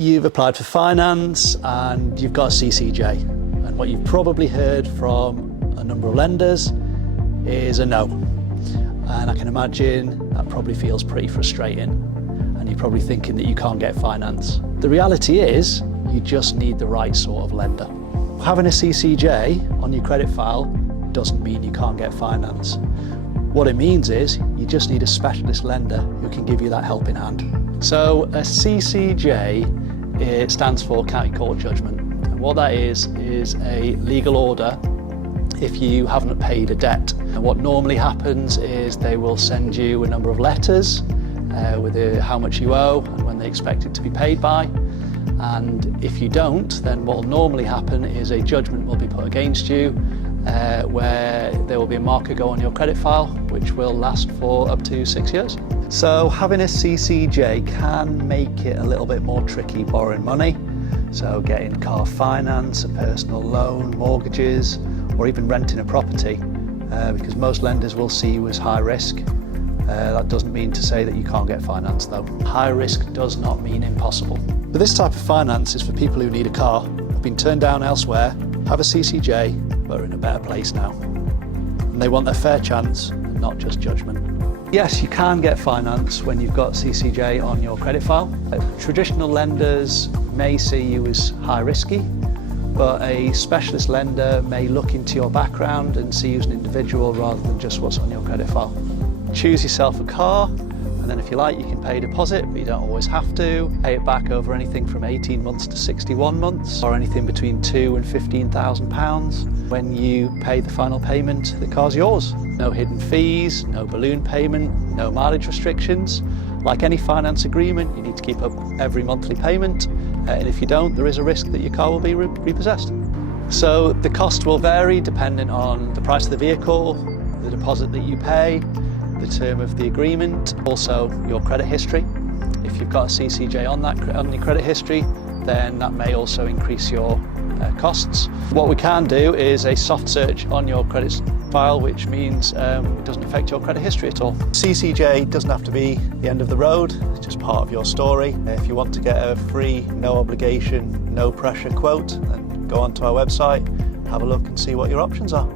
You've applied for finance and you've got a CCJ. And what you've probably heard from a number of lenders is a no. And I can imagine that probably feels pretty frustrating. And you're probably thinking that you can't get finance. The reality is, you just need the right sort of lender. Having a CCJ on your credit file doesn't mean you can't get finance. What it means is you just need a specialist lender who can give you that helping hand. So a CCJ, it stands for County Court Judgment. And what that is a legal order if you haven't paid a debt. And what normally happens is they will send you a number of letters with how much you owe and when they expect it to be paid by. And if you don't, then what will normally happen is a judgment will be put against you where there will be a marker go on your credit file which will last for up to 6 years. So having a CCJ can make it a little bit more tricky borrowing money. So getting car finance, a personal loan, mortgages, or even renting a property because most lenders will see you as high risk. That doesn't mean to say that you can't get finance though. High risk does not mean impossible. But this type of finance is for people who need a car, have been turned down elsewhere, have a CCJ, but are in a better place now. And they want their fair chance, and not just judgment. Yes, you can get finance when you've got CCJ on your credit file. Traditional lenders may see you as high risky, but a specialist lender may look into your background and see you as an individual rather than just what's on your credit file. Choose yourself a car, and then if you like you can pay a deposit, but you don't always have to. Pay it back over anything from 18 months to 61 months, or anything between £2,000 and £15,000. When you pay the final payment, the car's yours. No hidden fees, no balloon payment, no mileage restrictions. Like any finance agreement, you need to keep up every monthly payment, and if you don't, there is a risk that your car will be repossessed. So the cost will vary depending on the price of the vehicle, the deposit that you pay, the term of the agreement, also your credit history. If you've got a CCJ on your credit history, then that may also increase your costs. What we can do is a soft search on your credit file, which means it doesn't affect your credit history at all. CCJ doesn't have to be the end of the road, it's just part of your story. If you want to get a free, no obligation, no pressure quote, then go onto our website, have a look and see what your options are.